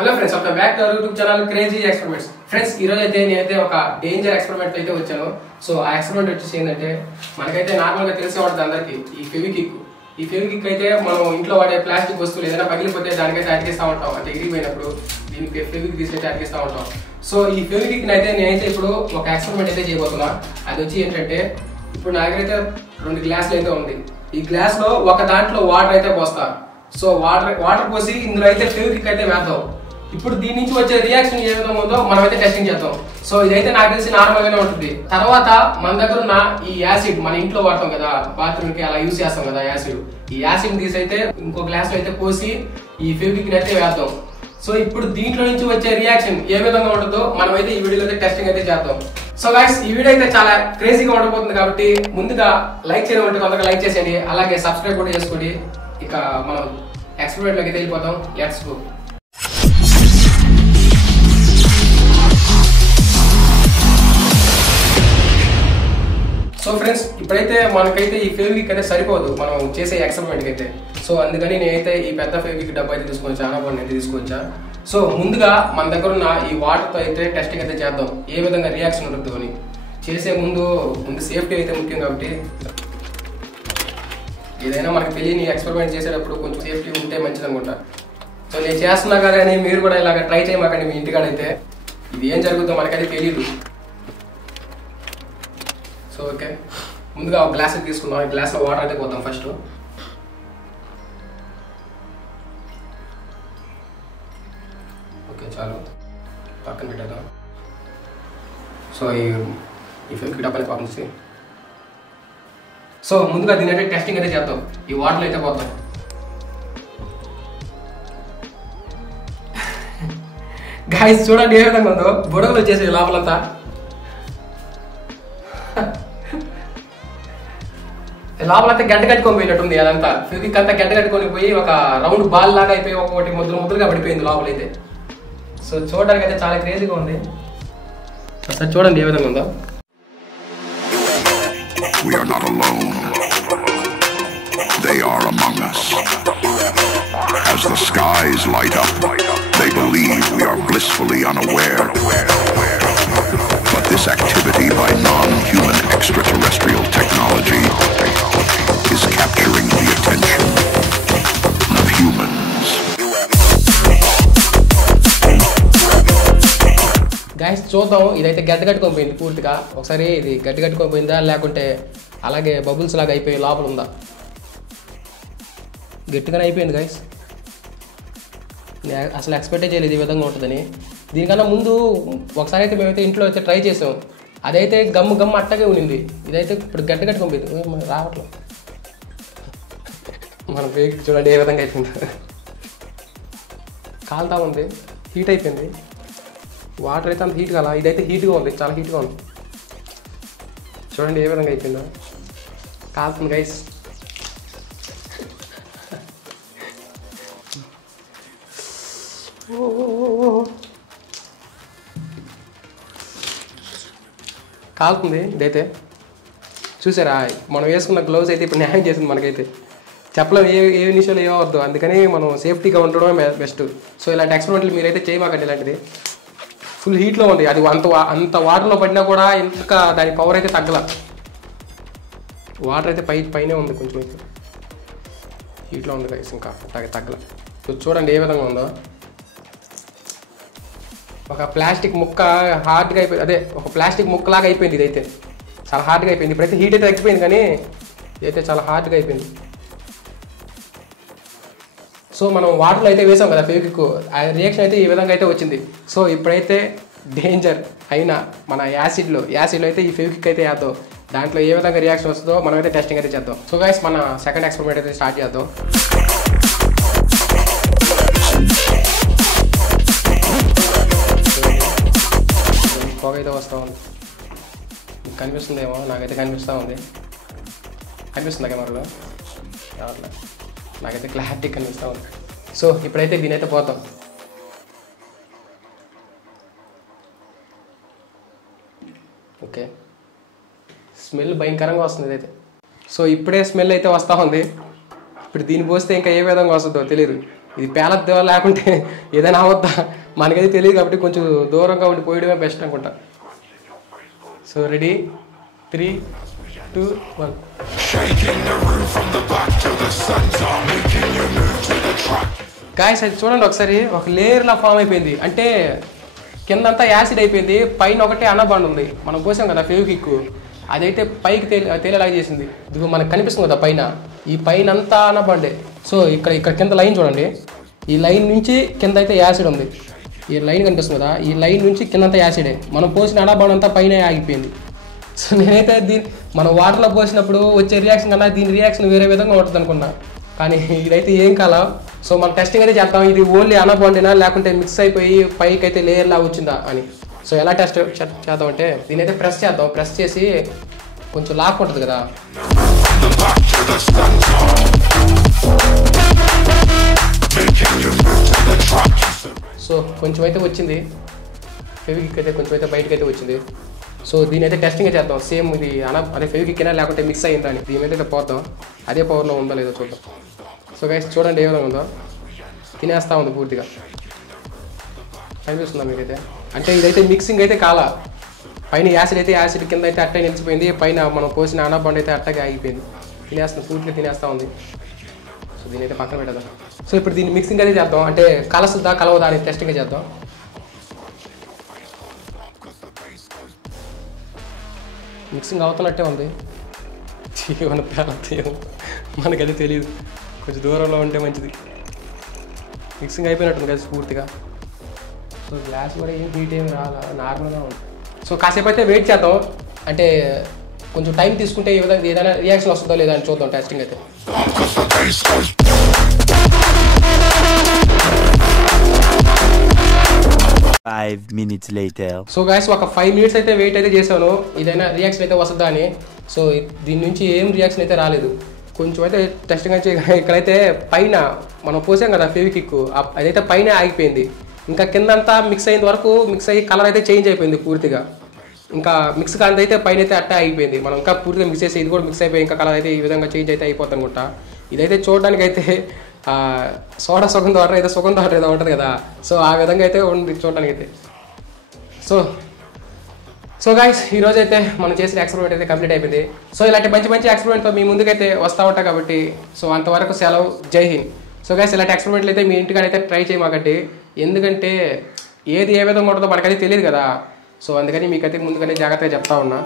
Hello friends, welcome back to our YouTube channel crazy experiments. Friends, ఈ రోజు అయితే నేనైతే ఒక డేంజర్ ఎక్స్పెరిమెంట్ అయితే వచ్చాను. సో ఆ ఎక్స్పెరిమెంట్ వచ్చేసి ఏంటంటే, మనకైతే నార్మల్గా తెలిసే ఉంటుంది అందరికి ఈ ఫెవికిక్ అయితే మనం ఇంట్లో వాడే ప్లాస్టిక్ వస్తువులు ఏదైనా పగిలిపోతే దానికైతే అతికిస్తూ ఉంటాం. అంటే ఇరిగిపోయినప్పుడు దీనికి ఫెవికిక్ తీసుకైతే అతికిస్తూ ఉంటాం. సో ఈ ఫెవికిక్ అయితే నేనైతే ఇప్పుడు ఒక ఎక్స్పెరిమెంట్ అయితే చేయబోతున్నా. అది వచ్చి ఏంటంటే, ఇప్పుడు నా దగ్గర అయితే 2 గ్లాసులు అయితే ఉంది. ఈ గ్లాస్ లో ఒక దాంట్లో వాటర్ అయితే పోస్తా. సో వాటర్ పోసి ఇందులో అయితే ఫెవికిక్ అయితే వేద్దాం. ఇప్పుడు దీని నుంచి వచ్చే రియాక్షన్ ఏ విధంగా ఉందో మనం అయితే టెస్టింగ్ చేద్దాం. సో ఇదైతే నాకు తెలిసి నార్మల్ గానే ఉంటుంది. తర్వాత మన దగ్గర ఉన్న ఈ యాసిడ్, మన ఇంట్లో వాడతాం కదా, బాత్రూమ్ కి అలా యూజ్ చేస్తాం కదా యాసిడ్, ఈ యాసిడ్ తీసి అయితే ఇంకో గ్లాస్ లో అయితే పోసి ఈ ఫెవికిక్ అయితే వేద్దాం. సో ఇప్పుడు దీంట్లో నుంచి వచ్చే రియాక్షన్ ఏ విధంగా ఉంటుందో మనం అయితే ఈ వీడియోలో అయితే టెస్టింగ్ అయితే చేద్దాం. సో గైస్, ఈ వీడియో అయితే చాలా క్రేజీగా ఉండబోతుంది కాబట్టి ముందుగా లైక్ చేయడం ఉంటే తొందరగా లైక్ చేసేయండి, అలాగే సబ్స్క్రైబ్ కూడా చేసుకోండి. ఇక మనం ఎక్స్పెరిమెంట్ లోకి వెళ్ళిపోతాం. Let's go. సో ఫ్రెండ్స్, ఇప్పుడైతే మనకైతే ఈ ఫెవికిక్ అయితే సరిపోదు మనం చేసే ఎక్స్పెరిమెంట్ అయితే. సో అందుకని నేనైతే ఈ పెద్ద ఫెవికిక్ డబ్బా అయితే తీసుకొచ్చా, అయితే తీసుకొచ్చా. సో ముందుగా మన దగ్గర ఉన్న ఈ వాటర్తో అయితే టెస్టింగ్ అయితే చేద్దాం, ఏ విధంగా రియాక్షన్ ఉంటుందో అని. చేసే ముందు సేఫ్టీ అయితే ముఖ్యం కాబట్టి ఏదైనా మనకు తెలియని ఎక్స్పెరిమెంట్ చేసేటప్పుడు కొంచెం సేఫ్టీ ఉంటే మంచిది అనుకుంటా. సో నేను చేస్తున్నా కానీ మీరు కూడా ఇలాగ ట్రై చేయమాకండి మీ ఇంటికాడైతే. ఇది ఏం జరుగుతుందో మనకైతే తెలియదు. సో ఓకే, ముందుగా ఒక గ్లాస్ తీసుకుందాం. ఈ గ్లాస్లో వాటర్ అయితే పోతాం ఫస్ట్. ఓకే, చాలు, పక్కన పెట్టేద్దాం. సో ఈ ఫెవికిక్ డబ్బాని పక్కన తీసి, సో ముందుగా దీని అయితే టెస్టింగ్ అయితే చేద్దాం. ఈ వాటర్లో అయితే పోతాం. గాయస్ చూడండి ఏ విధంగా ఉందో, బుడగలు వచ్చేసి లోపలంతా. లోపలంతా గంట కట్టుకొని పోయినట్టుంది. అదంతా ఫెవికిక్ అంతా గంట కట్టుకొని పోయి ఒక రౌండ్ బాల్ లాగా అయిపోయి ఒకటి ముద్దులుగా పడిపోయింది లోపలైతే. సో చూడడానికి అయితే చాలా క్రేజీగా ఉంది. ఒకసారి చూడండి ఏ విధంగా ఉందో. We are not alone. They are among us. As the skies light up, they believe we are blissfully unaware. But this activity by non-human extraterrestrial technology is capturing the attention of humans. Guys చూద్దాం, ఇదైతే గడ్డ కట్టుకొని పోయింది పూర్తిగా. ఒకసారి ఇది గడ్డి కట్టుకొని పోయిందా లేకుంటే అలాగే బబుల్స్ లాగా అయిపోయి లోపల ఉందా? గట్టిగానే అయిపోయింది గాయస్. అసలు ఎక్స్పెక్టే చేయలేదు ఈ విధంగా ఉంటుందని. దీనికన్నా ముందు ఒకసారి అయితే మేమైతే ఇంట్లో అయితే ట్రై చేసాం. అదైతే గమ్ము అట్టగే ఉండింది. ఇదైతే ఇప్పుడు గడ్డ కట్టుకొని పోయింది, రావట్లేదు. మన ఫెవికిక్ చూడండి ఏ విధంగా అయిపోయింది. కాలుతా ఉంది, హీట్ అయిపోయింది. వాటర్ అయితే అంత హీట్ కాల, ఇదైతే హీట్గా ఉంది, చాలా హీట్గా ఉంది. చూడండి ఏ విధంగా అయిపోయిందో, కాలుతుంది గైస్. కాలుతుంది ఇదైతే. చూసారా, మనం వేసుకున్న గ్లౌజ్ అయితే ఇప్పుడు న్యాయం చేసింది మనకైతే. చెప్పలేం ఏ నిమిషాలు ఏమవద్దు, అందుకని మనం సేఫ్టీగా ఉండడమే బెస్ట్. సో ఇలాంటి ఎక్స్పెరిమెంట్లు మీరైతే చేయమాకండి. ఇలాంటిది ఫుల్ హీట్లో ఉంది. అది అంత వాటర్లో పడినా కూడా ఇంకా దాని పవర్ అయితే తగ్గల. వాటర్ అయితే పైనే ఉంది, కొంచెం హీట్లో ఉంది గైస్, ఇంకా తగ్గల. చూడండి ఏ విధంగా ఉందో. ఒక ప్లాస్టిక్ ముక్క హార్డ్గా అయిపోయింది, అదే ఒక ప్లాస్టిక్ ముక్కలాగా అయిపోయింది. ఇదైతే చాలా హార్డ్గా అయిపోయింది. ఇప్పుడైతే హీట్ అయితే తగ్గిపోయింది, కానీ ఇదైతే చాలా హార్డ్గా అయిపోయింది. సో మనం వాటర్లో అయితే వేసాం కదా ఫెవికిక్, ఆ రియాక్షన్ అయితే ఈ విధంగా అయితే వచ్చింది. సో ఇప్పుడైతే డేంజర్ అయినా మన యాసిడ్లో అయితే ఈ ఫెవికిక్ అయితే వేద్దాం. దాంట్లో ఏ విధంగా రియాక్షన్ వస్తుందో మనం అయితే టెస్టింగ్ అయితే చేద్దాం. సో గైస్, మన సెకండ్ ఎక్స్పెరిమెంట్ అయితే స్టార్ట్ చేద్దాం. పొగ అయితే వస్తూ ఉంది, కనిపిస్తుందేమో, నాకైతే కనిపిస్తూ ఉంది. కనిపిస్తుందా కెమెరాలో? రావట్లేదు, నాకైతే క్లారిటీ కనిపిస్తూ ఉంది. సో ఇప్పుడైతే దీని అయితే పోతాం. ఓకే, స్మెల్ భయంకరంగా వస్తుంది ఇదైతే. సో ఇప్పుడే స్మెల్ అయితే వస్తూ ఉంది. ఇప్పుడు దీన్ని పోస్తే ఇంకా ఏ విధంగా వస్తుందో తెలియదు. ఇది పేలద్దా లేకుంటే ఏదైనా అవద్దా మనకైతే తెలియదు కాబట్టి కొంచెం దూరంగా ఉండి పోయడమే బెస్ట్ అనుకుంటా. So ready 3, 2, 1. గాయ్స్ అది చూడండి ఒకసారి, ఒక లేయర్లా ఫామ్ అయిపోయింది. అంటే కిందంతా యాసిడ్ అయిపోయింది, పైన ఒకటే అన్నబండ్ ఉంది. మనం పోసాం కదా ఫెవిక్విక్, అదైతే పైకి తేలేలాగా చేసింది. ఇది మనకు కనిపిస్తుంది కదా పైన, ఈ పైన అంతా అన్నబండే. సో ఇక్కడ కింద లైన్ చూడండి, ఈ లైన్ నుంచి కింద అయితే యాసిడ్ ఉంది. ఈ లైన్ కనిపిస్తుంది కదా, ఈ లైన్ నుంచి కిందంతా యాసిడే. మనం పోసిన అన్నబండ్ అంతా పైన ఆగిపోయింది. సో నేనైతే మనం వాటర్లో పోసినప్పుడు వచ్చే రియాక్షన్ కన్నా దీని రియాక్షన్ వేరే విధంగా ఉంటుంది అనుకున్నా, కానీ ఇదైతే ఏం కాలం. సో మనం టెస్టింగ్ అయితే చేద్దాం, ఇది ఓన్లీ అన్నబండినా లేకుంటే మిక్స్ అయిపోయి పైకి అయితే లేయర్లా వచ్చిందా అని. సో ఎలా టెస్ట్ చేద్దామంటే దీని అయితే ప్రెస్ చేద్దాం. ప్రెస్ చేసి కొంచెం లాక్ ఉంటుంది కదా, సో కొంచెం అయితే వచ్చింది. ఫెవిక్విక్ అయితే కొంచెం అయితే బయటకు అయితే వచ్చింది. సో దీని అయితే టెస్టింగ్ చేద్దాం. సేమ్ ఇది అదే ఫెవిక్విక్ అయినా లేకుంటే మిక్స్ అయ్యిందా అని. దీని మీద అయితే పోతాం, అదే పవర్లో ఉందో లేదో చూద్దాం. సో గైస్ చూడండి ఏ విధంగా ఉందో, తినేస్తా ఉంది పూర్తిగా. కనిపిస్తుందా మీకైతే? అంటే ఇదైతే మిక్సింగ్ అయితే కాలా, పైన యాసిడ్ అయితే యాసిడ్ కింద అయితే అట్టే నిలిచిపోయింది, పైన మనం పోసిన అన్నబండ్ అయితే అట్టగా ఆగిపోయింది. తినేస్తుంది, పూర్తిగా తినేస్తూ ఉంది. సో దీని అయితే పక్కన పెట్టదా. సో ఇప్పుడు దీన్ని మిక్సింగ్ అయితే చేద్దాం, అంటే కలసుద్దా కలవదా అని టెస్టింగ్ చేద్దాం. మిక్సింగ్ అవుతున్నట్టే ఉంది, ఏమన్నా పేలతాయేమో మనకైతే తెలియదు, కొంచెం దూరంలో ఉంటే మంచిది. మిక్సింగ్ అయిపోయినట్టుంది కదా పూర్తిగా. సో గ్లాస్ కూడా ఏం హీట్ ఏమి రాలా, నార్మల్గా ఉంది. సో కాసేపు అయితే వెయిట్ చేద్దాం, అంటే కొంచెం టైం తీసుకుంటే ఏదైనా రియాక్షన్ వస్తుందో లేదా అని చూద్దాం టెస్టింగ్ అయితే. సో గైస్ ఒక 5 minutes అయితే వెయిట్ అయితే చేశాను, ఏదైనా రియాక్షన్ అయితే వస్తుందా అని. సో దీని నుంచి ఏం రియాక్షన్ అయితే రాలేదు. కొంచెం అయితే టెస్టింగ్ అయితే ఇక్కడైతే పైన మనం పోసాం కదా ఫెవిక్విక్, అదైతే పైన ఆగిపోయింది. ఇంకా కిందంతా మిక్స్ అయిన వరకు మిక్స్ అయ్యి కలర్ అయితే చేంజ్ అయిపోయింది పూర్తిగా. ఇంకా మిక్స్ కాంతి అయితే పైన అయితే అట్టే ఆగిపోయింది. మనం ఇంకా పూర్తిగా మిక్స్ చేసి ఇది కూడా మిక్స్ అయిపోయి ఇంకా కలర్ అయితే ఈ విధంగా చేంజ్ అయితే అయిపోతుంది అనుకుంటా. ఇదైతే చూడడానికి అయితే సోడా సుగంధ వాటర్ అయితే సుగంధ వాటర్ ఏదో ఉంటుంది కదా, సో ఆ విధంగా అయితే ఉంది చూడడానికి అయితే. సో గాయ్స్ ఈరోజు అయితే మనం చేసిన ఎక్స్పెరిమెంట్ అయితే కంప్లీట్ అయిపోయింది. సో ఇలాంటి మంచి మంచి ఎక్స్పెరిమెంట్తో మీ ముందుకైతే వస్తూ ఉంటాం కాబట్టి, సో అంతవరకు సెలవు, జై హింద్. సో గాయ్స్ ఇలాంటి ఎక్స్పెరిమెంట్లు అయితే మీ ఇంటికాడ అయితే ట్రై చేయమాకండి, ఎందుకంటే ఏది ఏ విధంగా ఉంటుందో మనకైతే తెలియదు కదా. సో అందుకని మీకైతే ముందుగానే జాగ్రత్తగా చెప్తా ఉన్నా.